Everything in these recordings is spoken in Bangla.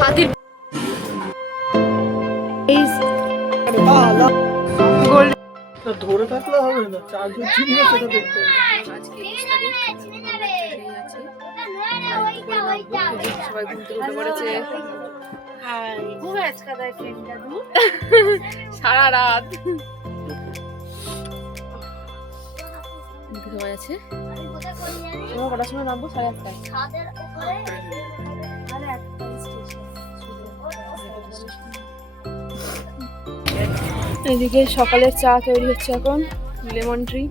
হাতির গোল্ড ধরে থাকলে হবে না, চার্জ হচ্ছে না সেটা দেখতে হবে। আজকে 20 তারিখ সবাই ঘুম থেকে উঠে পড়েছে সারা রাত। সবাই আছে। কটার সময় নামবো? 8:30টায়। এদিকে সকালের চা তৈরি হচ্ছে এখন, লেমন ট্রি।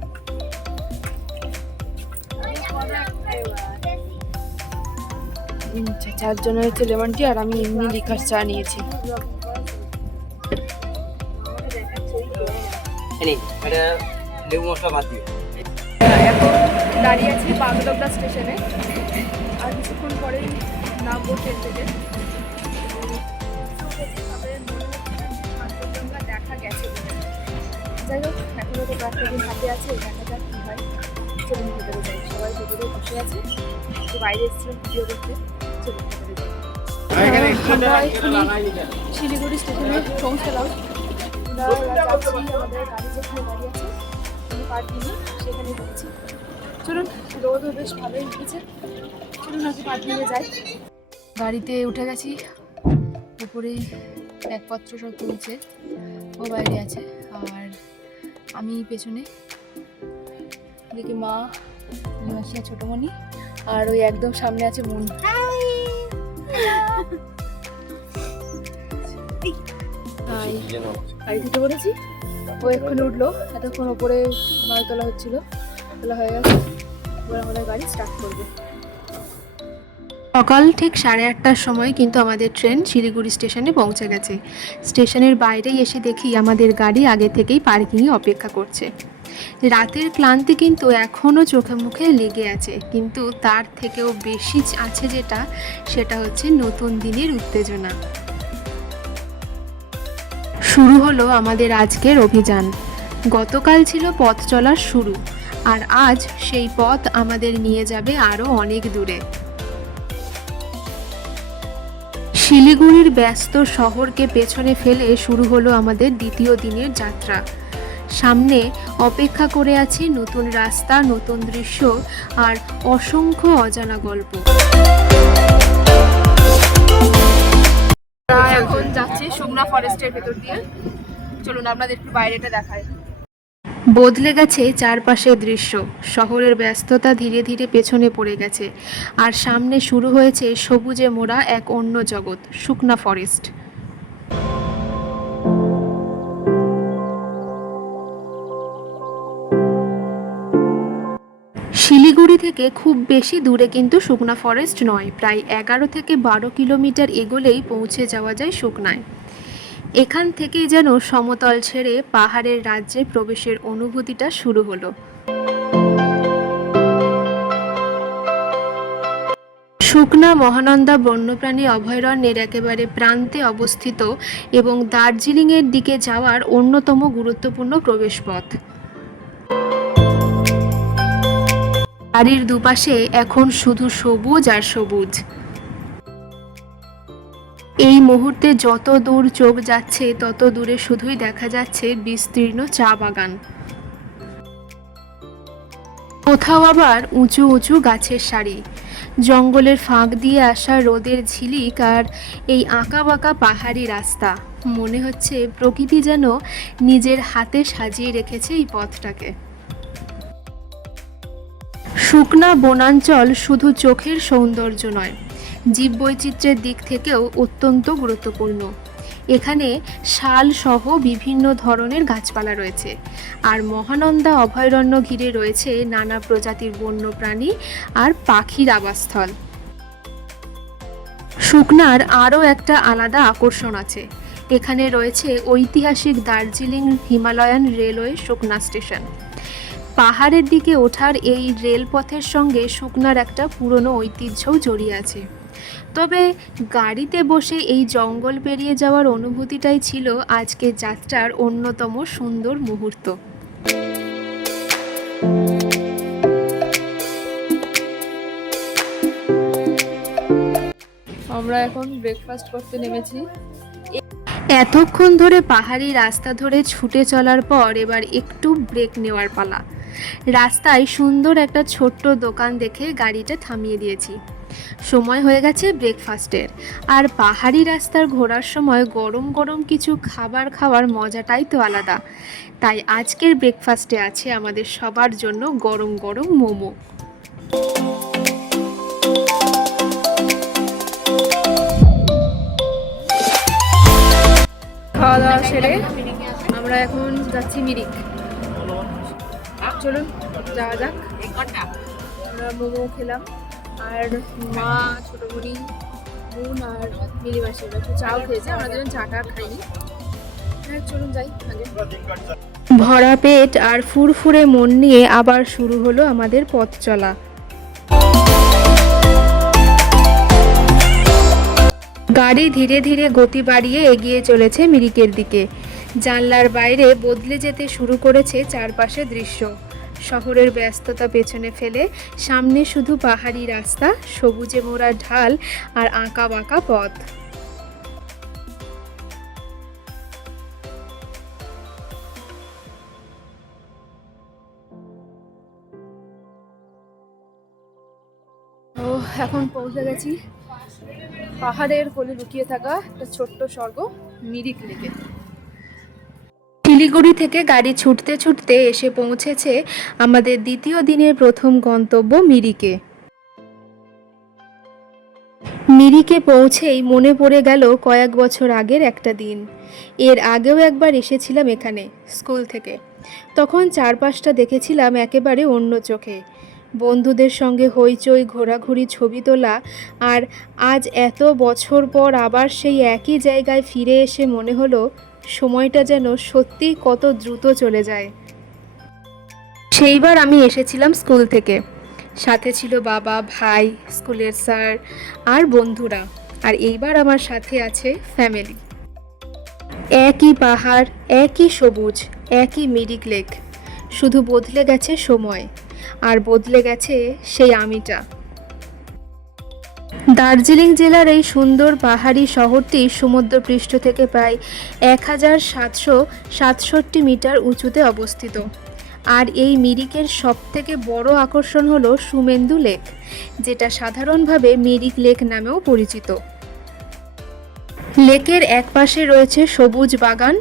চার জনের হচ্ছে লেমন টি, আর আমি এমনি লিকার চা নিয়েছি। এখন দাঁড়িয়ে আছি বাগডোগরা স্টেশনে, আর কিছুক্ষণ পরেই নামবো ট্রেন থেকে। দেখা গেছে, যাই হোক এখনো তো কয়েকটা দিন হাতে আছে, দেখা যাক কী হয়। চলুন ভেতরে যাই, সবাই ভেতরে বসে আছে, একটু বাইরে এসেছিলাম ভিডিও করতে। চলুন ভেতরে যাই। আমরা এখানে শিলিগুড়ি স্টেশনে পৌঁছালাম। আমাদের গাড়ি যেখানে গাড়ি আছে পার্কিংয়ে, সেখানে যাচ্ছি। চলুন, রোদও বেশ ভালোই উঠেছে, চলুন আজকে পার্কিংয়ে যাই। গাড়িতে উঠে গেছি, উপরে ব্যাগপত্র সব তুলছে, ও বাইরে আছে, আর আমি পেছনে। দেখি মা, মাসিয়া, ছোটমণি, আর ওই একদম সামনে আছে মন। গাড়ি থেকে বলেছি, ও এক্ষুনি উঠলো, এতক্ষণ ওপরে মাল তোলা হচ্ছিল, তোলা হয়ে গেছে, এবার আমাদের গাড়ি স্টার্ট করবে। সকাল ঠিক 8:30টার সময় কিন্তু আমাদের ট্রেন শিলিগুড়ি স্টেশনে পৌঁছে গেছে। স্টেশনের বাইরেই এসে দেখি আমাদের গাড়ি আগে থেকেই পার্কিংয়ে অপেক্ষা করছে। রাতের ক্লান্তি কিন্তু এখনও চোখে মুখে লেগে আছে, কিন্তু তার থেকেও বেশি আছে সেটা হচ্ছে নতুন দিনের উত্তেজনা। শুরু হলো আমাদের আজকের অভিযান। গতকাল ছিল পথ চলার শুরু, আর আজ সেই পথ আমাদের নিয়ে যাবে আরও অনেক দূরে। শিলিগুড়ির ব্যস্ত শহরকে পেছনে ফেলে শুরু হলো আমাদের দ্বিতীয় দিনের যাত্রা। সামনে অপেক্ষা করে আছে নতুন রাস্তা, নতুন দৃশ্য, আর অসংখ্য অজানা গল্প। এখন যাচ্ছি সুগনা ফরেস্টের ভেতর দিয়ে, চলুন আপনাদের একটু বাইরেটা দেখাই। বদলে গেছে চারপাশের দৃশ্য, শহরের ব্যস্ততা ধীরে ধীরে পেছনে পড়ে গেছে, আর সামনে শুরু হয়েছে সবুজে মোড়া এক অন্য জগৎ, সুগনা ফরেস্ট। শিলিগুড়ি থেকে খুব বেশি দূরে কিন্তু সুগনা ফরেস্ট নয়, প্রায় 11 থেকে 12 কিলোমিটার এগোলেই পৌঁছে যাওয়া যায় সুগনায়। এখান থেকেই যেন সমতল ছেড়ে পাহাড়ের রাজ্যে প্রবেশের অনুভূতিটা শুরু হলো। সুগনা মহানন্দা বন্যপ্রাণী অভয়ারণ্যের একেবারে প্রান্তে অবস্থিত এবং দার্জিলিংয়ের দিকে যাওয়ার অন্যতম গুরুত্বপূর্ণ প্রবেশপথ। বাড়ির দুপাশে এখন শুধু সবুজ আর সবুজ। এই মুহূর্তে যত দূর চোখ যাচ্ছে তত দূরে শুধুই দেখা যাচ্ছে বিস্তীর্ণ চা বাগান, কোথাও আবার উঁচু উঁচু গাছের সারি, জঙ্গলের ফাঁক দিয়ে আসা রোদের ঝিলিক, আর এই আঁকা বাঁকা পাহাড়ি রাস্তা। মনে হচ্ছে প্রকৃতি যেন নিজের হাতে সাজিয়ে রেখেছে এই পথটাকে। সুগনা বনাঞ্চল শুধু চোখের সৌন্দর্য নয়, জীববৈচিত্র্যের দিক থেকেও অত্যন্ত গুরুত্বপূর্ণ। এখানে শাল সহ বিভিন্ন ধরনের গাছপালা রয়েছে, আর মহানন্দা অভয়ারণ্য ঘিরে রয়েছে নানা প্রজাতির বন্যপ্রাণী আর পাখির আবাসস্থল। সুগনার আরও একটা আলাদা আকর্ষণ আছে, এখানে রয়েছে ঐতিহাসিক Darjeeling Himalayan railway Sugna station. পাহাড়ের দিকে ওঠার এই রেলপথের সঙ্গে সুগনার একটা পুরনো ঐতিহ্যও জড়িয়ে আছে। তবে গাড়িতে বসে এই জঙ্গল পেরিয়ে যাওয়ার অনুভূতিটাই ছিল আজকের যাত্রার অন্যতম সুন্দর মুহূর্ত। আমরা এখন ব্রেকফাস্ট করতে নেমেছি। এতক্ষণ ধরে পাহাড়ি রাস্তা ধরে ছুটে চলার পর এবার একটু ব্রেক নেওয়ার পালা। রাস্তায় সুন্দর একটা ছোট্ট দোকান দেখে গাড়িটা থামিয়ে দিয়েছি। সময় হয়ে গেছে ব্রেকফাস্টের। আর পাহাড়ি রাস্তার ঘোরার সময় গরম গরম কিছু খাবার খাওয়ার মজাটাই তো আলাদা। তাই আজকের ব্রেকফাস্টে আছে আমাদের সবার জন্য গরম গরম মোমো। খাওয়া দাওয়া সেরে আমরা এখন যাচ্ছি মিরিক। চলুন যাওয়া যাক। আমরা মোমো খেলাম, আর মা, ছোট বুড়ি, বোন আর মিলি মাসি একটু চাও খেয়েছে। আমরা দুজন চাটা খাইনি। হ্যাঁ চলুন যাই আগে। ভরা পেট আর ফুরফুরে মন নিয়ে আবার শুরু হলো আমাদের পথ চলা। গাড়ি ধীরে ধীরে গতি বাড়িয়ে এগিয়ে চলেছে মিরিকের দিকে। জানলার বাইরে বদলে যেতে শুরু করেছে চারপাশের দৃশ্য। শহরের ব্যস্ততা পেছনে ফেলে সামনে শুধু পাহাড়ি রাস্তা, সবুজে মোড়া ঢাল আর আঁকা বাঁকা পথ। তো এখন পৌঁছে গেছি পাহাড়ের কোলে লুকিয়ে থাকা একটা ছোট্ট স্বর্গ, মিরিক লেকে। শিলিগুড়ি থেকে গাড়ি ছুটতে ছুটতে এসে পৌঁছেছে আমাদের দ্বিতীয় দিনের প্রথম গন্তব্য মিরিকে। মিরিকে পৌঁছেই মনে পড়ে গেল কয়েক বছর আগের একটা দিন। এর আগেও একবার এসেছিলাম এখানে স্কুল থেকে। তখন চারপাশটা দেখেছিলাম একেবারে অন্য চোখে। বন্ধুদের সঙ্গে হইচই, ঘোরাঘুরি, ছবি তোলা। আর আজ এত বছর পর আবার সেই একই জায়গায় ফিরে এসে মনে হলো সময়টা যেন সত্যিই কত দ্রুত চলে যায়। সেইবার আমি এসেছিলাম স্কুল থেকে। সাথে ছিল বাবা, ভাই, স্কুলের স্যার আর বন্ধুরা। আর এইবার আমার সাথে আছে ফ্যামিলি। একই পাহাড়, একই সবুজ, একই মিরিক লেক। শুধু বদলে গেছে সময়, আর বদলে গেছে সেই আমিটা। দার্জিলিং জেলার এই সুন্দর পাহাড়ি শহরটি সমুদ্রপৃষ্ঠ থেকে প্রায় 1767 মিটার উঁচুতে অবস্থিত। আর এই মিরিকের সবথেকে বড় আকর্ষণ হলো সুমেন্দু লেক, যেটা সাধারণভাবে মিরিক লেক নামেও পরিচিত। লেকের এক পাশে রয়েছে সবুজ বাগান,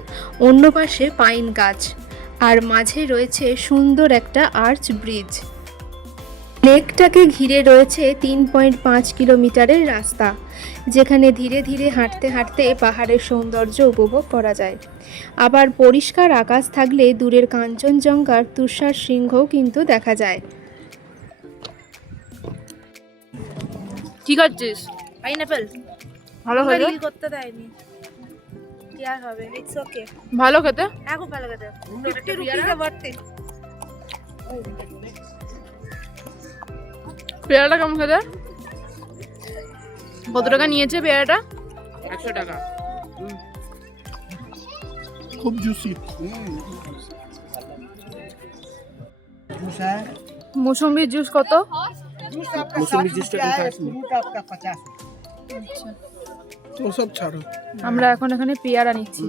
অন্য পাশে পাইন গাছ, আর মাঝে রয়েছে সুন্দর একটা আর্চ ব্রিজ। লেকটাকে ঘিরে রয়েছে 3.5 কিলোমিটারের রাস্তা, যেখানে ধীরে ধীরে হাঁটতে হাঁটতে পাহাড়ের সৌন্দর্য উপভোগ করা যায়। আবার পরিষ্কার আকাশ থাকলে দূরের কাঞ্চনজঙ্ঘার তুষার শৃঙ্গও কিন্তু দেখা যায়। কি করছিস? পাইনাপেল ভালো খেতে? রিল করতে দেয়নি, কি আর হবে, ইটস ওকে। ভালো খেতে? এখন ভালো খেতে 50 রুপিস ভর্তি। পেয়ারাটা কেমন খেতে? কত টাকা নিয়েছে পেয়ারাটা? 100 টাকা। খুব জুসি। মৌসুমীর জুস কত? मौसमी जूस का 50। তো সব ছাড়ো। আমরা এখন এখানে পেয়ারা নিচ্ছি।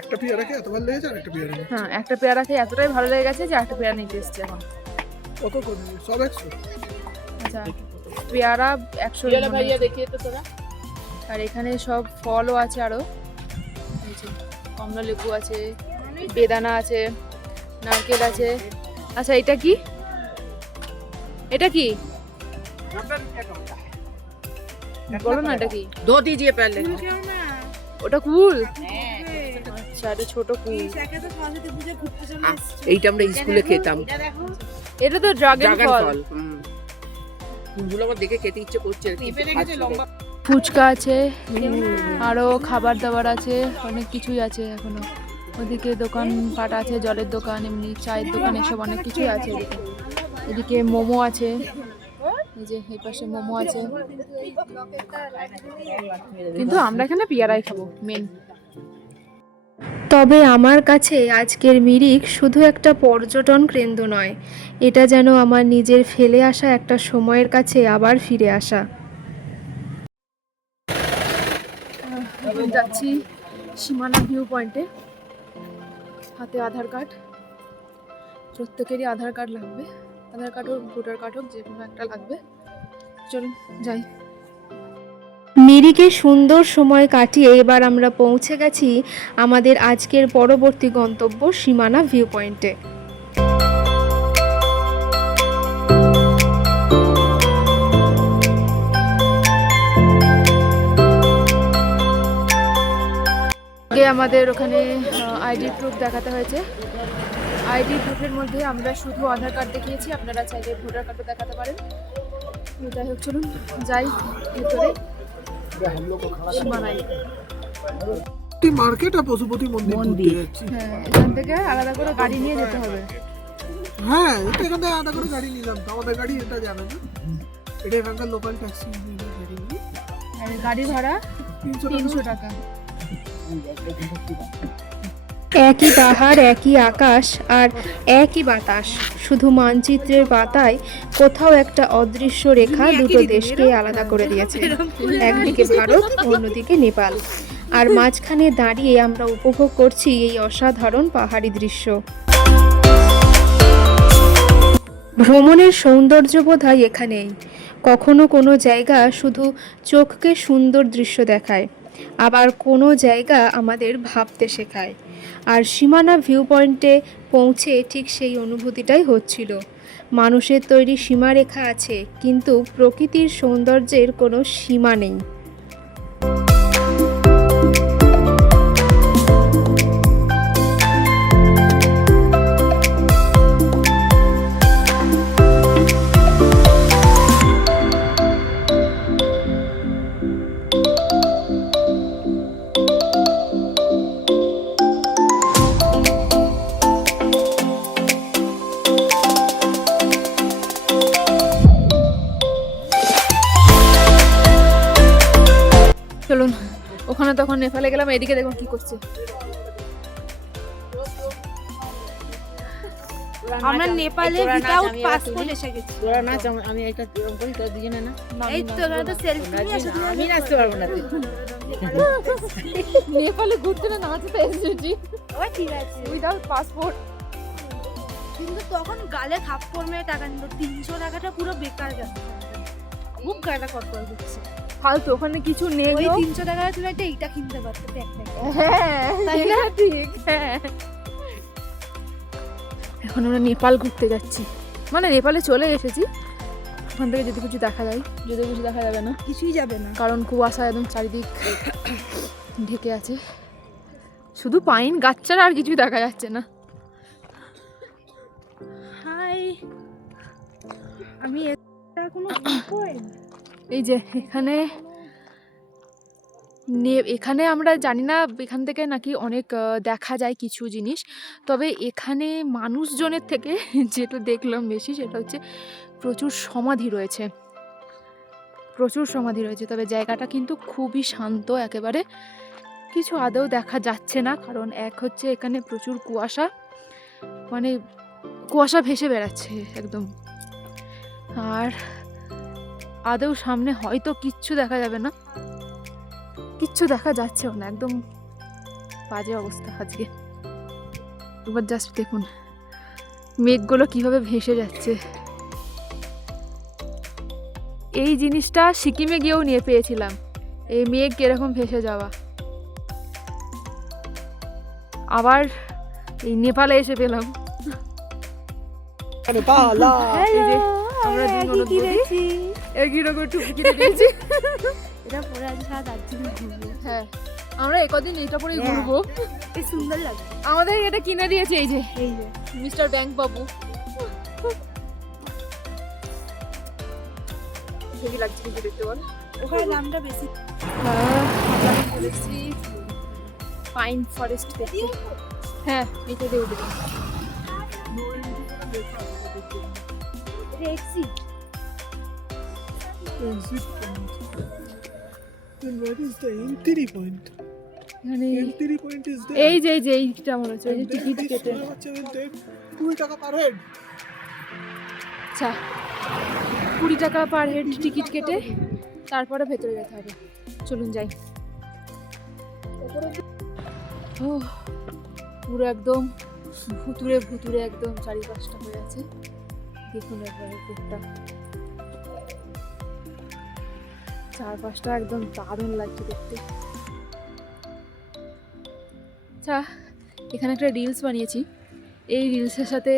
একটা পেয়ারা খেয়ে এত ভালো লেগেছে, আর একটা পেয়ারা নিয়ে। হ্যাঁ, একটা পেয়ারা খেয়ে এতটাই ভালো লেগে গেছে যে একটা পেয়ারা নিতে এসেছি এখন। কত করে সব 100? আচ্ছা, পেয়ারা 100 ভাইয়া দেখিয়ে তো তোরা। আর এখানে সব ফলও আছে আরো। এই যে কমলা লেবু আছে, বেদানা আছে, নারকেল আছে। আচ্ছা, এটা কি? এটা কি বলো না, এটা কি? दो दीजिए पहले। ওটা কুল? আচ্ছা, এটা ছোট কুল। এইটা আমরা স্কুলে খেতাম। এটা তো ড্রাগন ড্রাগন ফল। ফল। ফুলগুলো আমার দেখে খেতে ইচ্ছে করছে আর কি। ফুচকা আছে, আরো খাবার দাবার আছে, অনেক কিছুই আছে এখনো। ওদিকে দোকানপাট আছে, জলের দোকান, এমনি চায়ের দোকান, এসব অনেক কিছুই আছে এদিকে। এদিকে মোমো আছে, এই যে এই পাশে মোমো আছে। কিন্তু আমরা এখানে পেয়ারাই খাবো মেন। তবে আমার কাছে আজকের মিরিক শুধু একটা পর্যটন কেন্দ্র নয়, এটা যেন আমার নিজের ফেলে আসা একটা সময়ের কাছে আবার ফিরে আসা। এখন যাচ্ছি সীমানা ভিউ পয়েন্টে। হাতে আধার কার্ড, প্রত্যেকেরই আধার কার্ড লাগবে, আধার কার্ড হোক ভোটার কার্ড হোক যে কোনো একটা লাগবে। চলুন যাই। মিরিকে সুন্দর সময় কাটিয়ে এবার আমরা পৌঁছে গেছি আমাদের আজকের পরবর্তী গন্তব্য সীমানা ভিউ পয়েন্টে। আগে আমাদের ওখানে আইডি প্রুফ দেখাতে হয়েছে। আইডি প্রুফের মধ্যে আমরা শুধু আধার কার্ড দেখিয়েছি, আপনারা চাইলে ভোটার কার্ডও দেখাতে পারেন। যাই হোক চলুন যাই ভিতরে সীমানায়। মার্কেট আর পশুপতি মন্দির যাচ্ছি। হ্যাঁ, এখান থেকে আলাদা করে গাড়ি নিয়ে যেতে হবে। হ্যাঁ, এটা এখান থেকে আলাদা করে গাড়ি নিলাম তো, আমাদের গাড়ি এটা যাবে না, এটা এখানকার লোকাল ট্যাক্সি গাড়ি নিয়ে। আর গাড়ি ভাড়া 300 টাকা। একই পাহাড়, একই আকাশ আর একই বাতাস, শুধু মানচিত্রের পাতায় কোথাও একটা অদৃশ্য রেখা দুটো দেশকে আলাদা করে দিয়েছে। একদিকে ভারত, অন্যদিকে নেপাল, আর মাঝখানে দাঁড়িয়ে আমরা উপভোগ করছি এই অসাধারণ পাহাড়ি দৃশ্য। ভ্রমণের সৌন্দর্য বোধহয় এখানেই। কখনো কোনো জায়গা শুধু চোখকে সুন্দর দৃশ্য দেখায়, আবার কোনো জায়গা আমাদের ভাবতে শেখায়। আর সীমানা ভিউ পয়েন্টে পৌঁছে ঠিক সেই অনুভূতিটাই হচ্ছিল। মানুষের তৈরি সীমারেখা আছে, কিন্তু প্রকৃতির সৌন্দর্যের কোনো সীমা নেই। চলুন, ওখানে তখন নেপালে গেলাম, এদিকে দেখুন কি করছে। আমরা নেপালে উইদাউট পাসপোর্ট এসে গেছি। তোরা নাচ, আমি একটা এরকম করি, তোরা দুজনে না। এই তো তোরা তো সেলফি নিয়ে আসো। আমি নাচতে পারবো না। নেপালে ঘুরতে না নাচতে এসেছি ওই ঠিক আছে, উইদাউট পাসপোর্ট। কিন্তু তখন গালে থাপ্পড় মেরে টাকা নিল। 300 টাকাটা পুরো বেকার গেল, খুব গাটা কটকট করছে। ফালতু, ওখানে কিছু নেই। ওই 300 টাকার তুমি একটা এইটা কিনতে পারতে, ব্যাগ। হ্যাঁ তাই না, ঠিক। হ্যাঁ, এখন আমরা নেপাল ঘুরতে যাচ্ছি, মানে নেপালে চলে এসেছি। ওখান থেকে যদি কিছু দেখা যায়, যদি কিছু দেখা যাবে না, কিছুই যাবে না, কারণ কুয়াশা একদম চারিদিক ঢেকে আছে। শুধু পাইন গাছ ছাড়া আর কিছুই দেখা যাচ্ছে না। হাই, আমি কোনো এই যে এখানে আমরা জানি না, এখান থেকে নাকি অনেক দেখা যায় কিছু জিনিস। তবে এখানে মানুষজনের থেকে যেটা দেখলাম বেশি, সেটা হচ্ছে প্রচুর সমাধি রয়েছে, প্রচুর সমাধি রয়েছে। তবে জায়গাটা কিন্তু খুবই শান্ত একেবারে, কিছু আদৌ দেখা যাচ্ছে না, কারণ এক হচ্ছে এখানে প্রচুর কুয়াশা, মানে কুয়াশা ভেসে বেড়াচ্ছে একদম। আর আদৌ সামনে হয়তো কিচ্ছু দেখা যাবে না, কিচ্ছু দেখা যাচ্ছেও না, একদম বাজে অবস্থা আজকে। এবার জাস্ট দেখুন মেঘগুলো কিভাবে ভেসে যাচ্ছে। এই জিনিসটা সিকিমে গিয়েও নিয়ে পেয়েছিলাম, এই মেঘ কিরকম ভেসে যাওয়া। আবার এই নেপালে এসে পেলাম। এই যে আমরা দুই ননদ বৌদি একই রকম টুপি কিনে দিয়েছি। এটা পরে আজ সারা দার্জিলিং ঘুরবো। হ্যাঁ, আমরা একদিন এটা পরেই ঘুরবো। এই সুন্দর লাগে। আমাদের এটা কিনে দিয়েছে এই যে এই যে মিস্টার ব্যাংক বাবু। হেভি লাগছে কিন্তু দেখতে বল। ওখানে দামটা বেশি। হ্যাঁ, দেখছি পাইন ফরেস্ট দেখতে। হ্যাঁ, এটা দিয়ে উঠে দেখছি Exit point. Then where is the entry point? মানে Entry point is there. এই যে এইটা মনে হচ্ছে, এই যে টিকিট কেটে। will take 20 টাকা per head. আচ্ছা, 20 টাকা পার হেড টিকিট কেটে তারপরে ভেতরে যেতে হবে। চলুন যাই। ও পুরো একদম ভুতুরে ভুতুরে একদম চারিপাশটা হয়ে আছে। দেখুন একবার উপরটা, চারপাশটা একদম দারুণ লাগছে দেখতে। আচ্ছা, এখানে একটা রিলস বানিয়েছি, এই রিলসের সাথে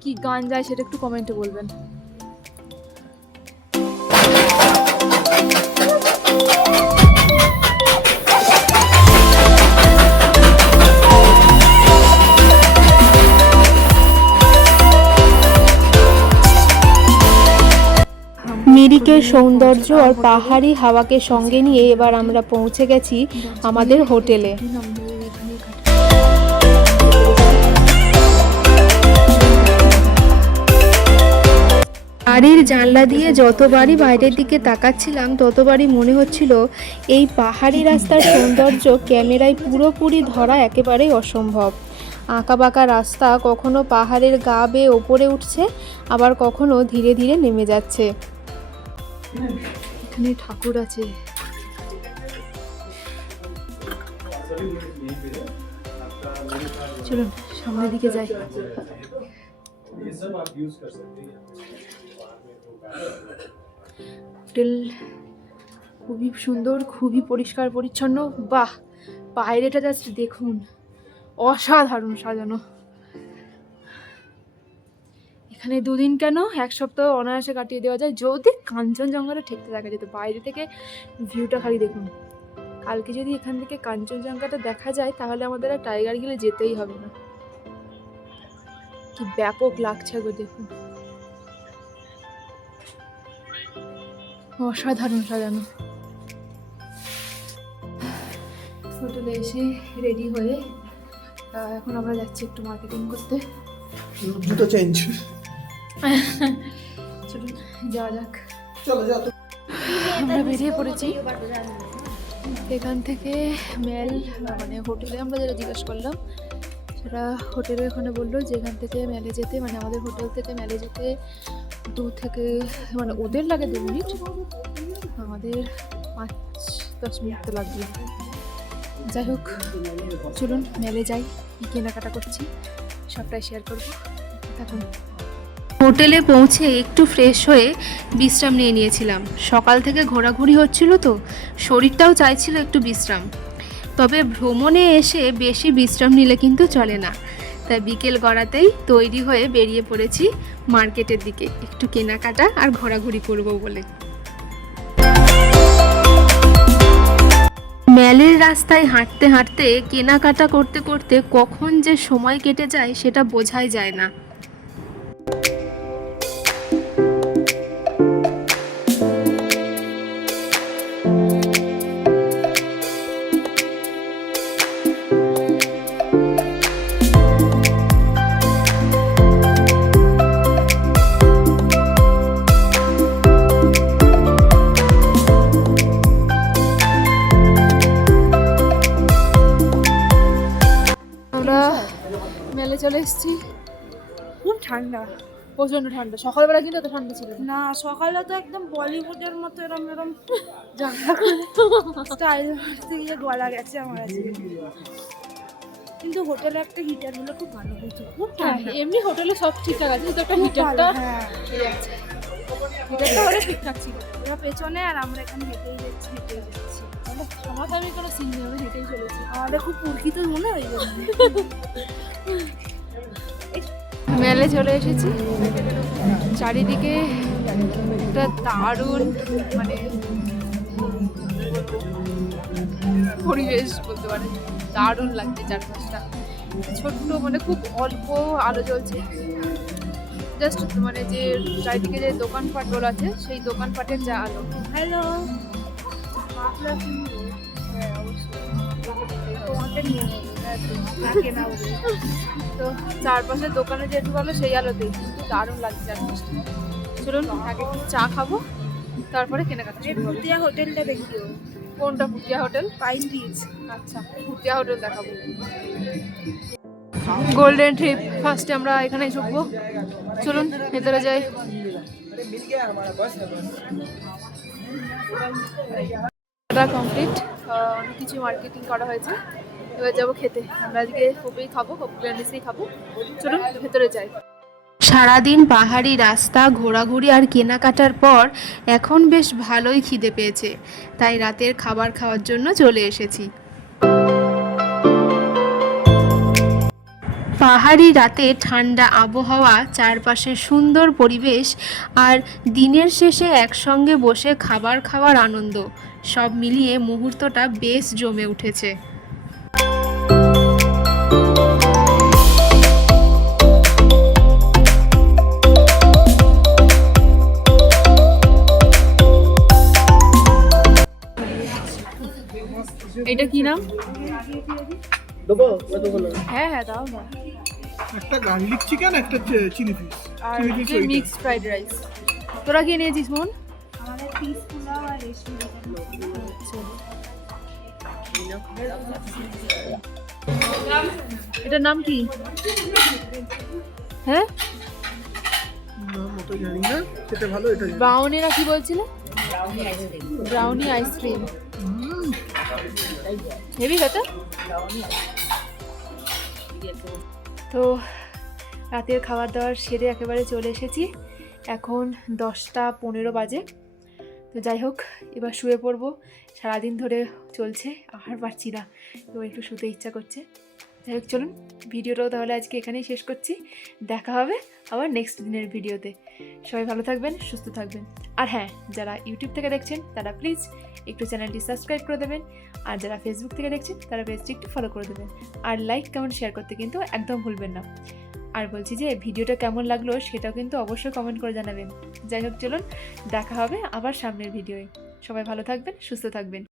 কি গান যায় সেটা একটু কমেন্টে বলবেন। মিরিকের সৌন্দর্য আর পাহাড়ি হাওয়াকে সঙ্গে নিয়ে এবার আমরা পৌঁছে গেছি আমাদের হোটেলে। বাড়ির জানলা দিয়ে যতবারই বাইরের দিকে তাকাচ্ছিলাম ততবারই মনে হচ্ছিল এই পাহাড়ি রাস্তার সৌন্দর্য ক্যামেরায় পুরোপুরি ধরা একেবারেই অসম্ভব। আঁকাবাঁকা রাস্তা কখনো পাহাড়ের গা বেয়ে ওপরে উঠছে, আবার কখনো ধীরে ধীরে নেমে যাচ্ছে। এখানে ঠাকুর আছে। চলুন সামনের দিকে যাই। হোটেল খুবই সুন্দর, খুবই পরিষ্কার পরিচ্ছন্ন। বাহ, বাইরেটা জাস্ট দেখুন, অসাধারণ সাজানো। এখানে দুদিন কেন, এক সপ্তাহ অনায়াসে কাটিয়ে দেওয়া যায় যদি কাঞ্চনজঙ্ঘাটা ঠেকতে দেখা যেত। বাইরে থেকে ভিউটা খালি দেখুন। কালকে যদি এখান থেকে কাঞ্চনজঙ্ঘাটা দেখা যায় তাহলে আমাদের আর টাইগার হিলে যেতেই হবে না। কি ব্যাপক লাগছে গো, দেখুন অসাধারণ সাজানো। হোটেলে এসে রেডি হয়ে এখন আমরা যাচ্ছি একটু মার্কেটিং করতে। জুতো চেঞ্জ। চলুন যাওয়া যাক। চলো যাও। আমরা বেরিয়ে পড়েছি এখান থেকে। মেল মানে হোটেলে আমরা যেটা জিজ্ঞাসা করলাম সেটা হোটেলে ওখানে বললো যে এখান থেকে মেলে যেতে, মানে আমাদের হোটেল থেকে মেলে যেতে 2 থেকে মানে ওদের লাগে 2 মিনিট, আমাদের 5-10 মিনিট তো লাগবে। যাই হোক চলুন মেলে যাই, কী কেনাকাটা করছি সবটাই শেয়ার করবো। এখন হোটেলে পৌঁছে একটু ফ্রেশ হয়ে বিশ্রাম নিয়ে নিয়েছিলাম। সকাল থেকে ঘোরাঘুরি হচ্ছিল তো শরীরটাও চাইছিল একটু বিশ্রাম। তবে ভ্রমণে এসে বেশি বিশ্রাম নিলে কিন্তু চলে না, তাই বিকেল গড়াতেই তৈরি হয়ে বেরিয়ে পড়েছি মার্কেটের দিকে একটু কেনাকাটা আর ঘোরাঘুরি করব বলে। মেলের রাস্তায় হাঁটতে হাঁটতে কেনাকাটা করতে করতে কখন যে সময় কেটে যায় সেটা বোঝাই যায় না। মেলে চলে এসেছি। খুব ঠান্ডা, প্রচন্ড ঠান্ডা। সকালবেলা কিন্তু এত ঠান্ডা ছিল না। না সকালে তো একদম বলিউডের মতো এরম এরম জামা করে স্টাইল মারতে গিয়ে গলা গেছে আমার আজকে। কিন্তু হোটেলে একটা হিটার হলে খুব ভালো হতো। খুব ঠান্ডা। এমনি হোটেলে সব ঠিকঠাক আছে, কিন্তু একটা হিটারটা হ্যাঁ হিটারটা হলে ঠিকঠাক ছিল। ওরা পেছনে আর আমরা এখানে হেঁটেই যাচ্ছি। সমাধানে কোনো সিন নেই, আমরা হেঁটেই চলেছি। আমাদের খুব পুরকিত মনে হয় জন্য। মেলে চলে এসেছি। চারিদিকে একটা দারুণ মানে পরিবেশ বলতে পারে, দারুণ লাগছে চারপাশটা। ছোট্ট মানে খুব অল্প আলো জ্বলছে, জাস্ট মানে যে চারিদিকে যে দোকানপাটগুলো আছে সেই দোকানপাটের যা আলো। হ্যালো, হ্যাঁ অবশ্যই তোমাকে নিয়ে নেবো না বলে। তো চারপাশের দোকানে যেটুকু আলো সেই আলোতেই কিন্তু দারুণ লাগছে চারপাশটা। চলুন আগে একটু চা খাবো, তারপরে কেনাকাটা শুরু হবে। ভুতিয়া হোটেলটা দেখিও। কোনটা? ভুতিয়া হোটেল? Pine beach. আচ্ছা, ভুতিয়া হোটেল দেখাবো। গোল্ডেন ট্রিপ ফার্স্টে আমরা এখানেই ঢুকবো। চলুন ভেতরে যাই। ওটা কমপ্লিট, অনেক কিছু মার্কেটিং করা হয়েছে। এবার যাবো খেতে। আমরা আজকে হোপেই খাবো, হোপ গ্র্যান্ডিসেই খাবো। চলুন ভেতরে যাই। সারাদিন পাহাড়ি রাস্তা ঘোরাঘুরি আর কেনাকাটার পর এখন বেশ ভালোই খিদে পেয়েছে, তাই রাতের খাবার খাওয়ার জন্য চলে এসেছি। পাহাড়ি রাতে ঠান্ডা আবহাওয়া, চারপাশে সুন্দর পরিবেশ আর দিনের শেষে একসঙ্গে বসে খাবার খাওয়ার আনন্দ, সব মিলিয়ে মুহূর্তটা বেশ জমে উঠেছে। এটা কি নাম? দেবো না দেবো না? হ্যাঁ হ্যাঁ দাও না। একটা গার্লিক চিকেন, একটা চিলি ফিশ। আর chilli fish mixed fried rice. তোরা কি নিয়েছিস মন? আমাদের পিস পোলাও আর রেশমি। এটার নাম কি? হ্যাঁ মতো জানি না, খেতে ভালো এটা জানি। ব্রাউনি না কি বলছিলে? Brownie ice cream. হেভি খেতে। তো রাতের খাবার দাবার সেরে একেবারে চলে এসেছি। এখন 10টা 15 বাজে। তো যাই হোক, এবার শুয়ে পড়বো। সারাদিন ধরে চলছে, আর পারছি না, এবার একটু শুতে ইচ্ছা করছে। যাই হোক চলুন, ভিডিওটাও তাহলে আজকে এখানেই শেষ করছি। দেখা হবে আবার নেক্সট দিনের ভিডিওতে। সবাই ভালো থাকবেন, সুস্থ থাকবেন। আর হ্যাঁ, যারা ইউটিউব থেকে দেখছেন তারা প্লিজ একটু চ্যানেলটি সাবস্ক্রাইব করে দেবেন। আর যারা ফেসবুক থেকে দেখছেন তারা পেজটি একটু ফলো করে দেবেন। আর লাইক কমেন্ট শেয়ার করতে কিন্তু একদম ভুলবেন না। আর বলছি যে ভিডিওটা কেমন লাগলো সেটাও কিন্তু অবশ্যই কমেন্ট করে জানাবেন। যাই হোক চলুন, দেখা হবে আবার সামনের ভিডিওয়ে। সবাই ভালো থাকবেন, সুস্থ থাকবেন।